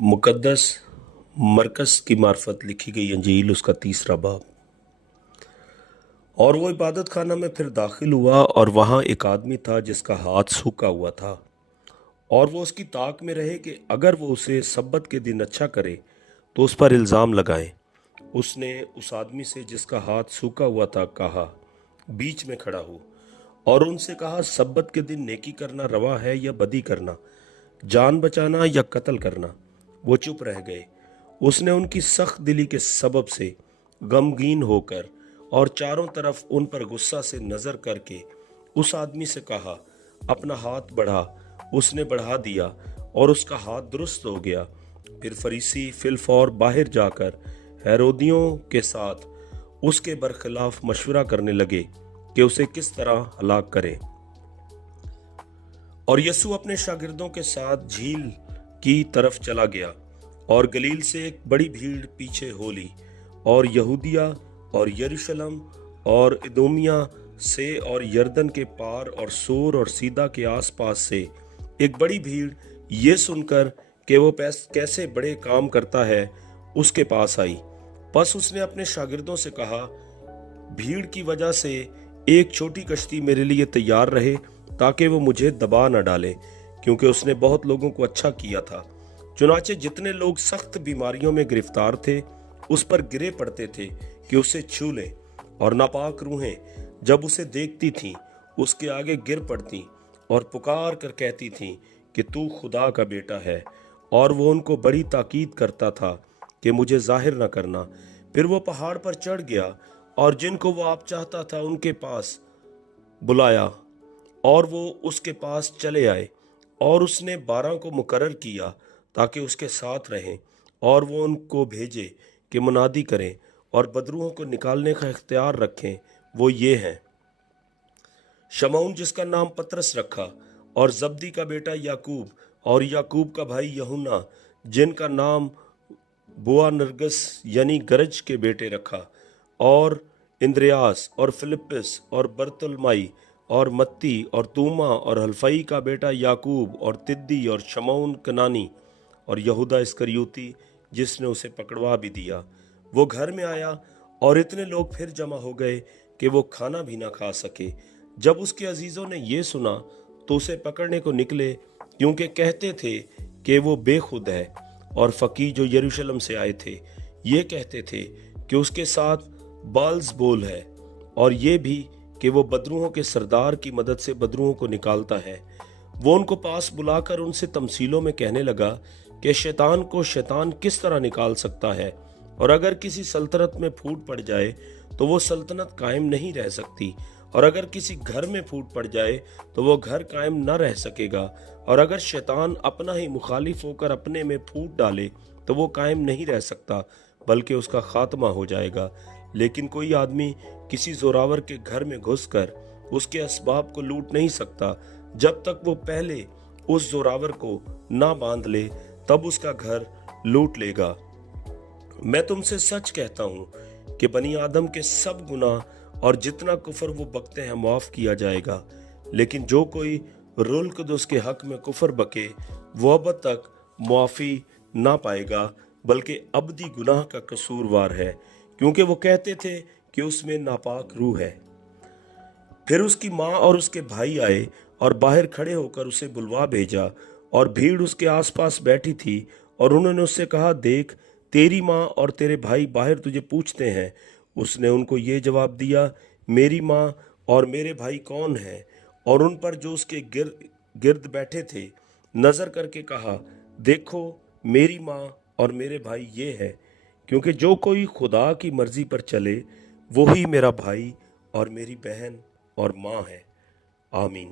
मुक़द्दस मरकज़ की मार्फत लिखी गई अंजील उसका तीसरा बाब। और वो इबादत खाना में फिर दाखिल हुआ और वहाँ एक आदमी था जिसका हाथ सूखा हुआ था, और वो उसकी ताक में रहे कि अगर वो उसे सब्बत के दिन अच्छा करे तो उस पर इल्ज़ाम लगाए। उसने उस आदमी से जिसका हाथ सूखा हुआ था कहा, बीच में खड़ा हो, और उनसे कहा, सब्बत के दिन नेकी करना रवा है या बदी करना, जान बचाना या कत्ल करना। वो चुप रह गए। उसने उनकी सख्त दिली के सबब से गमगीन होकर और चारों तरफ उन पर गुस्सा से नज़र करके उस आदमी से कहा, अपना हाथ बढ़ा। उसने बढ़ा दिया और उसका हाथ दुरुस्त हो गया। फिर फरीसी फिलफौर बाहर जाकर हेरोदियों के साथ उसके बरखिलाफ मशवरा करने लगे कि उसे किस तरह हलाक करें। और यसू अपने शागिर्दों के साथ झील की तरफ चला गया, और गलील से एक बड़ी भीड़ पीछे हो ली, और यहूदिया और यरूशलेम और इदोमिया से और यरदन के पार और सोर और सीदा के आसपास से एक बड़ी भीड़ ये सुनकर कि वो कैसे बड़े काम करता है उसके पास आई। बस उसने अपने शागिर्दों से कहा, भीड़ की वजह से एक छोटी कश्ती मेरे लिए तैयार रहे ताकि वो मुझे दबा न डाले, क्योंकि उसने बहुत लोगों को अच्छा किया था। चुनाचे जितने लोग सख्त बीमारियों में गिरफ्तार थे उस पर गिरे पड़ते थे कि उसे छू लें, और नापाक रूहें जब उसे देखती थीं उसके आगे गिर पड़ती और पुकार कर कहती थीं कि तू खुदा का बेटा है। और वो उनको बड़ी ताकीद करता था कि मुझे जाहिर न करना। फिर वो पहाड़ पर चढ़ गया और जिनको वो आप चाहता था उनके पास बुलाया, और वो उसके पास चले आए, और उसने 12 को मुकर्रर किया ताकि उसके साथ रहें, और वो उनको भेजे कि मुनादी करें और बदरूहों को निकालने का इख्तियार रखें। वो ये हैं, शमौन जिसका नाम पतरस रखा, और जब्दी का बेटा याकूब, और याकूब का भाई यूहन्ना जिनका नाम बोअनर्गस यानी गरज के बेटे रखा, और इंद्रियास और फिलिप्पस और बरतुलमाई और मत्ती और तूमा और हल्फई का बेटा याकूब और तिद्दी और शमौन कनानी और यहूदा इस्करियोती जिसने उसे पकड़वा भी दिया। वो घर में आया और इतने लोग फिर जमा हो गए कि वो खाना भी ना खा सके। जब उसके अजीज़ों ने ये सुना तो उसे पकड़ने को निकले, क्योंकि कहते थे कि वो बेखुद है। और फकीह जो यरूशलेम से आए थे ये कहते थे कि उसके साथ बाल्ज़बूल है, और ये भी कि वो बदरूहों के सरदार की मदद से बदरूहों को निकालता है। वो उनको पास बुलाकर उनसे तमसीलों में कहने लगा कि शैतान को शैतान किस तरह निकाल सकता है, और अगर किसी सल्तनत में फूट पड़ जाए तो वो सल्तनत कायम नहीं रह सकती, और अगर किसी घर में फूट पड़ जाए तो वो घर कायम न रह सकेगा, और अगर शैतान अपना ही मुखालिफ होकर अपने में फूट डाले तो वो कायम नहीं रह सकता, बल्कि उसका खात्मा हो जाएगा। लेकिन कोई आदमी किसी जोरावर के घर में घुसकर उसके असबाब को लूट नहीं सकता जब तक वो पहले उस जोरावर को ना बांध ले, तब उसका घर लूट लेगा। मैं तुमसे सच कहता हूँ कि बनी आदम के सब गुनाह और जितना कुफर वो बकते हैं माफ किया जाएगा, लेकिन जो कोई रुल कुदस के हक में कुफर बके वो अब तक मुआफ़ी ना पाएगा, बल्कि अबदी गुनाह का कसूरवार है, क्योंकि वो कहते थे कि उसमें नापाक रूह है। फिर उसकी माँ और उसके भाई आए और बाहर खड़े होकर उसे बुलवा भेजा, और भीड़ उसके आसपास बैठी थी, और उन्होंने उससे कहा, देख तेरी माँ और तेरे भाई बाहर तुझे पूछते हैं। उसने उनको ये जवाब दिया, मेरी माँ और मेरे भाई कौन हैं? और उन पर जो उसके गिर्द बैठे थे नज़र करके कहा, देखो मेरी माँ और मेरे भाई ये हैं, क्योंकि जो कोई खुदा की मर्जी पर चले वो ही मेरा भाई और मेरी बहन और माँ है। आमीन।